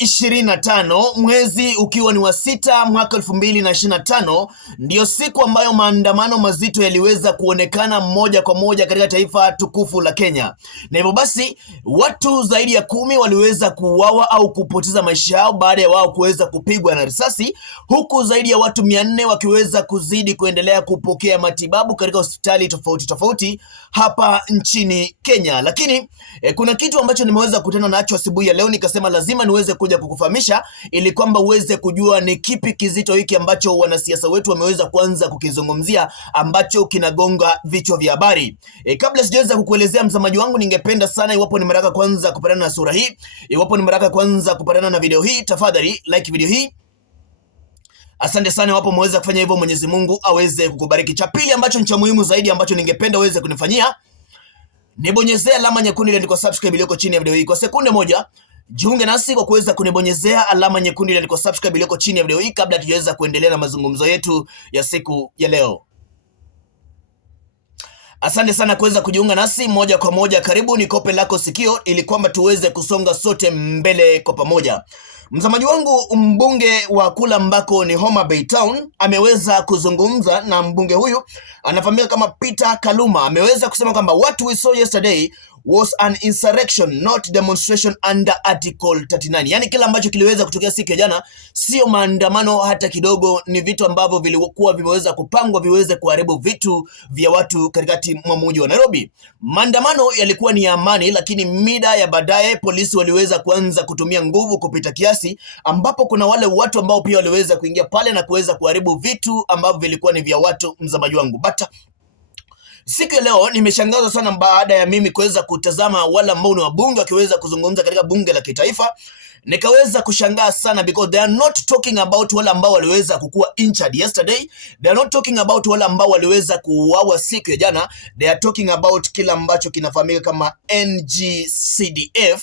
25 mwezi ukiwa ni wa 6 mwaka 2025 ndiyo siku ambayo maandamano mazito yaliweza kuonekana moja kwa moja katika taifa tukufu la Kenya. Na hivyo basi watu zaidi ya 10 waliweza kuuawa au kupoteza maisha yao baada ya wao kuweza kupigwa na risasi, huku zaidi ya watu 400 wakiweza kuzidi kuendelea kupokea matibabu katika hospitali tofauti tofauti hapa nchini Kenya. Lakini kuna kitu ambacho nimeweza kukutana nacho asubuhi ya leo, nikasema lazima niweze kuja kukufahamisha ili kwamba uweze kujua ni kipi kizito hiki ambacho wanasiasa wetu wameweza kuanza kukizungumzia ambacho kinagonga vichwa vya habari. Kabla sijaweza kukuelezea msamaji wangu, ningependa sana, iwapo ni mara yako kwanza kupatana na sura hii, iwapo ni mara yako kwanza kupatana na video hii, tafadhali like video hii. Asante sana iwapo mweza kufanya hivyo, Mwenyezi Mungu aweze kukubariki. Cha pili ambacho ni cha muhimu zaidi ambacho ningependa uweze kunifanyia, nibonyezea alama nyekundu ile ndiko subscribe iliyoko chini ya video hii. Kwa sekunde moja jiunge nasi kwa kuweza kunibonyezea alama nyekundu ile ndiko subscribe iliyoko chini ya video hii kabla tujaweza kuendelea na mazungumzo yetu ya siku ya leo. Asante sana kuweza kujiunga nasi moja kwa moja. Karibu nikope lako sikio ili kwamba tuweze kusonga sote mbele kwa pamoja. Msamaji wangu, mbunge wa kula mbako ni Homa Bay Town ameweza kuzungumza, na mbunge huyu anafahamika kama Peter Kaluma. Ameweza kusema kwamba what we saw yesterday was an insurrection, not demonstration under Article 39. Yani kila ambacho kiliweza kutokea siku ya jana sio maandamano hata kidogo, ni vitu ambavyo vilikuwa vimeweza kupangwa viweze kuharibu vitu vya watu katikati mwa mji wa Nairobi. Maandamano yalikuwa ni ya amani, lakini mida ya baadaye polisi waliweza kuanza kutumia nguvu kupita kiasi, ambapo kuna wale watu ambao pia waliweza kuingia pale na kuweza kuharibu vitu ambavyo vilikuwa ni vya watu, mzamaji wangu. Siku ya leo nimeshangazwa sana baada ya mimi kuweza kutazama wale ambao ni wabunge wakiweza kuzungumza katika bunge la kitaifa. Nikaweza kushangaa sana because they are not talking about wale ambao waliweza kukua injured yesterday. They are not talking about wale ambao waliweza kuuawa siku ya jana. They are talking about kila ambacho kinafahamika kama NGCDF,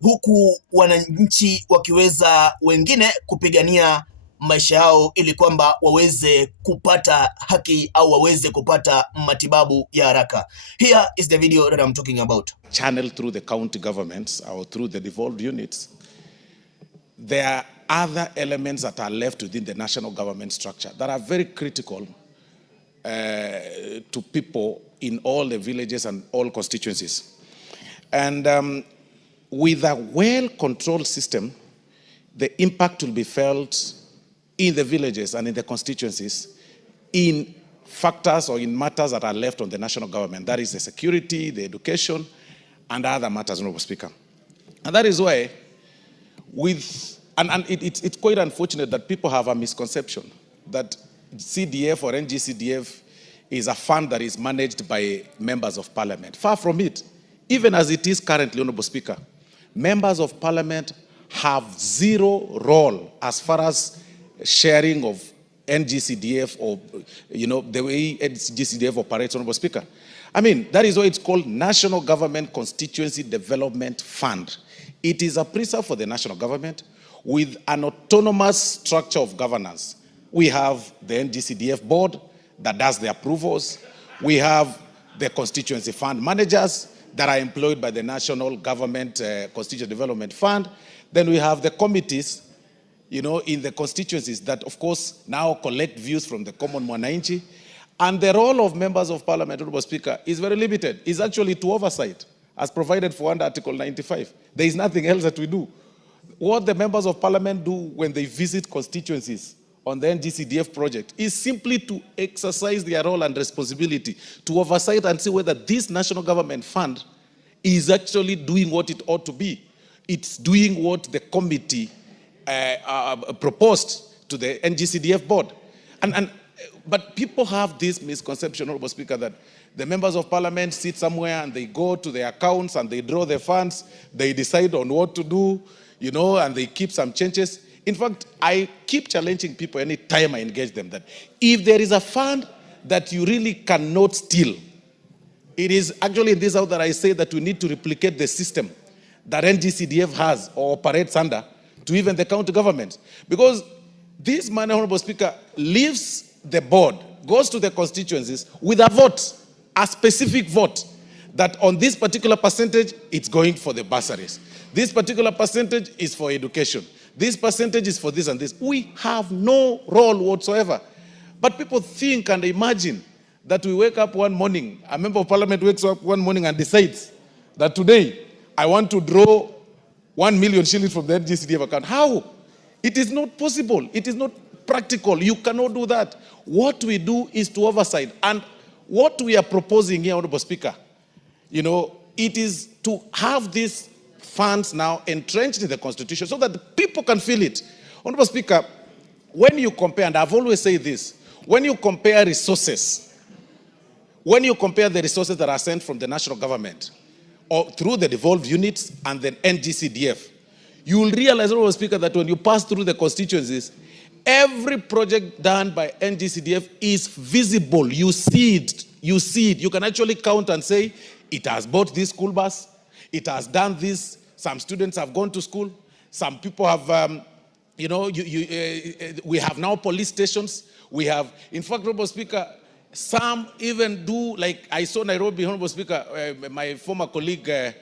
huku wananchi wakiweza wengine kupigania maisha yao ili kwamba waweze kupata haki au waweze kupata matibabu ya haraka. Here is the video that I'm talking about. Channel through the county governments or through the devolved units. There are other elements that are left within the national government structure that are very critical to people in all the villages and all constituencies. And with a well-controlled system, the impact will be felt in the villages and in the constituencies in factors or in matters that are left on the national government. That is the security, the education, and other matters, Honorable Speaker. And that is why it's quite unfortunate that people have a misconception that CDF or NGCDF is a fund that is managed by members of parliament. Far from it. Even as it is currently, Honorable Speaker, members of parliament have zero role as far as sharing of NGCDF or, the way NGCDF operates, Honorable Speaker. I mean, that is why it's called National Government Constituency Development Fund. It is a preserve for the national government with an autonomous structure of governance. We have the NGCDF board that does the approvals. We have the constituency fund managers that are employed by the National Government Constituency Development Fund. Then we have the committees in the constituencies that, of course, now collect views from the common mwananchi. And the role of members of parliament, Honorable Speaker, is very limited. It's actually to oversight, as provided for under Article 95. There is nothing else that we do. What the members of parliament do when they visit constituencies on the NGCDF project is simply to exercise their role and responsibility to oversight and see whether this national government fund is actually doing what it ought to be. It's doing what the committee proposed to the NGCDF board. But people have this misconception, Honorable Speaker, that the members of parliament sit somewhere and they go to their accounts and they draw their funds, they decide on what to do, and they keep some changes. In fact, I keep challenging people any time I engage them that if there is a fund that you really cannot steal, it is actually in this house that I say that we need to replicate the system that NGCDF has or operates under to even the county government. Because this man, Honorable Speaker, leaves the board, goes to the constituencies with a vote, a specific vote, that on this particular percentage, it's going for the bursaries. This particular percentage is for education. This percentage is for this and this. We have no role whatsoever. But people think and imagine that we wake up one morning, a member of parliament wakes up one morning and decides that today I want to draw 1 million shillings from the NGCDF account. How? It is not possible. It is not practical. You cannot do that. What we do is to oversight. And what we are proposing here, Honorable Speaker, it is to have these funds now entrenched in the Constitution so that the people can feel it. Honorable Speaker, when you compare, and I've always said this, when you compare resources, when you compare the resources that are sent from the national government or through the devolved units and then NGCDF, you will realize, Honorable Speaker, that when you pass through the constituencies, every project done by NGCDF is visible. You see it. You see it. You can actually count and say, it has bought this school bus. It has done this. Some students have gone to school. Some people have, we have now police stations. We have, in fact, Honorable Speaker, some even do, like I saw Nairobi, Honorable Speaker, my former colleague, a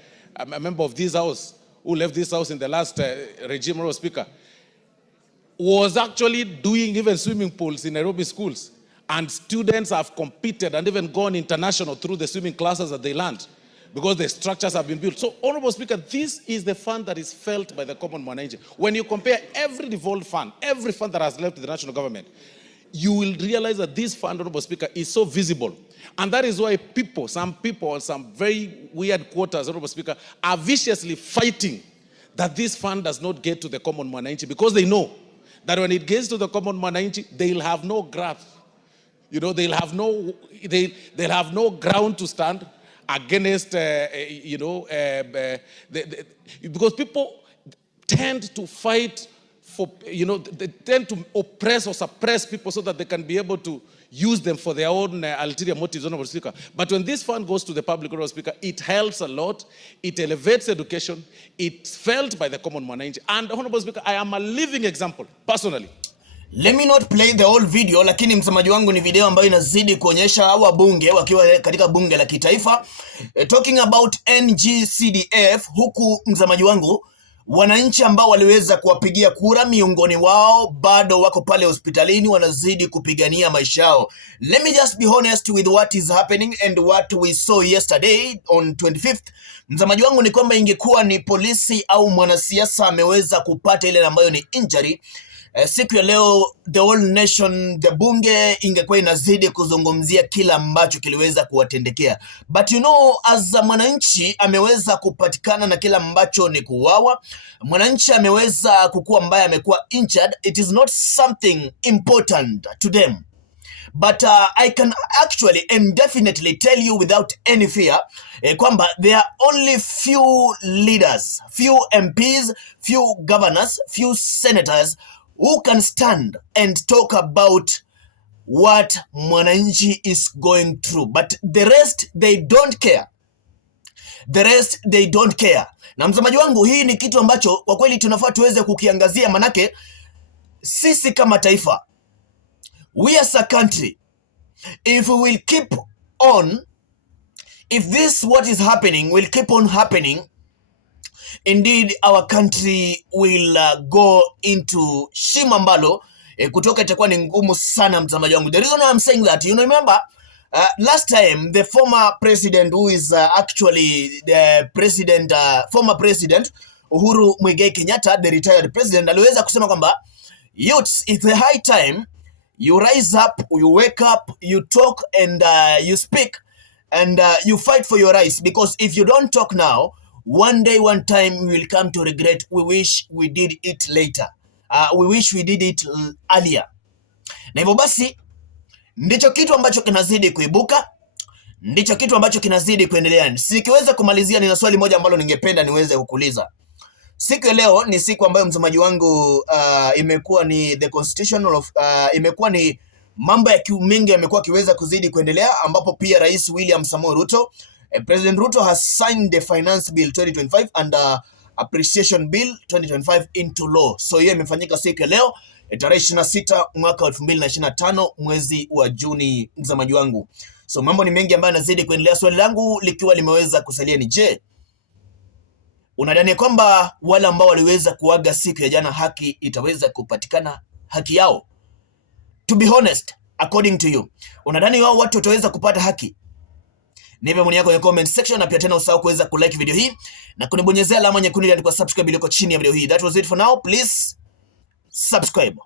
member of this house, who left this house in the last regime, Honorable Speaker, was actually doing even swimming pools in Nairobi schools. And students have competed and even gone international through the swimming classes that they learned because the structures have been built. So, Honorable Speaker, this is the fund that is felt by the common mwananchi. When you compare every devolved fund, every fund that has left the national government, you will realize that this fund, Honorable Speaker, is so visible. And that is why some very weird quarters, Honorable Speaker, are viciously fighting that this fund does not get to the common mwananchi because they know that when it gets to the common mwananchi, they'll have no grasp. They'll have no ground to stand against, because people tend to fight for, they tend to oppress or suppress people so that they can be able to use them for their own ulterior motives, Honorable Speaker. But when this fund goes to the public, Honorable Speaker, it helps a lot. It elevates education. It's felt by the common mwananchi. And Honorable Speaker, I am a living example, personally. Let me not play the whole video, lakini msamaji wangu ni video ambayo inazidi kuonyesha wabunge wakiwa katika bunge la kitaifa talking about NGCDF, huku msamaji wangu wananchi ambao waliweza kuwapigia kura miongoni wao bado wako pale hospitalini wanazidi kupigania maisha yao. Let me just be honest with what is happening and what we saw yesterday on 25th. Msamaji wangu ni kwamba ingekuwa ni polisi au mwanasiasa ameweza kupata ile ambayo ni injury, siku ya leo the whole nation, the bunge ingekuwa inazidi kuzungumzia kila ambacho kiliweza kuwatendekea. But as a mwananchi ameweza kupatikana na kila ambacho ni kuuawa, mwananchi ameweza kukua mbaya, amekuwa injured, it is not something important to them. But I can actually and definitely tell you without any fear kwamba there are only few leaders, few MPs, few governors, few senators who can stand and talk about what mwananchi is going through. But the rest, they don't care. The rest, they don't care. Na msamaji wangu, hii ni kitu ambacho kwa kweli tunafaa tuweze kukiangazia, manake sisi kama taifa, we as a country, if we will keep on, if this what is happening will keep on happening, indeed our country will go into shima ambalo kutoka itakuwa ni ngumu sana mtazamaji wangu. The reason I'm saying that, remember last time the former president, who is actually the president, former president Uhuru Muigai Kenyatta, the retired president, aliweza kusema kwamba youths, it's the high time you rise up, you wake up, you talk and you speak and you fight for your rights, because if you don't talk now, one day, one time, we will come to regret. We wish we did it later. We wish we did it earlier. Na hivyo basi, ndicho kitu ambacho kinazidi kuibuka, ndicho kitu ambacho kinazidi kuendelea. Sikiweza kumalizia, nina swali moja ambalo ningependa niweze kukuuliza. Siku ya leo ni siku ambayo msomaji wangu imekuwa ni the constitutional of, imekuwa ni mambo ya kiumingi yamekuwa kiweza kuzidi kuendelea, ambapo pia Rais William Samoei Ruto, President Ruto has signed the Finance Bill 2025 and Appreciation Bill 2025 into law. So hiyo imefanyika siku ya leo tarehe 26 mwaka 2025 mwezi wa Juni mzamaji wangu. So mambo ni mengi ambayo yanazidi kuendelea. Swali langu likiwa limeweza kusalia ni je, Unadhani kwamba wale ambao waliweza kuaga siku ya jana haki itaweza kupatikana haki yao? To be honest, according to you, unadhani wao watu wataweza kupata haki? Nipe maoni yako kwenye comment section, na pia tena usahau kuweza kulike video hii na kunibonyezea alama nyekundu iliyoandikwa subscribe iliyoko chini ya video hii. That was it for now. Please subscribe.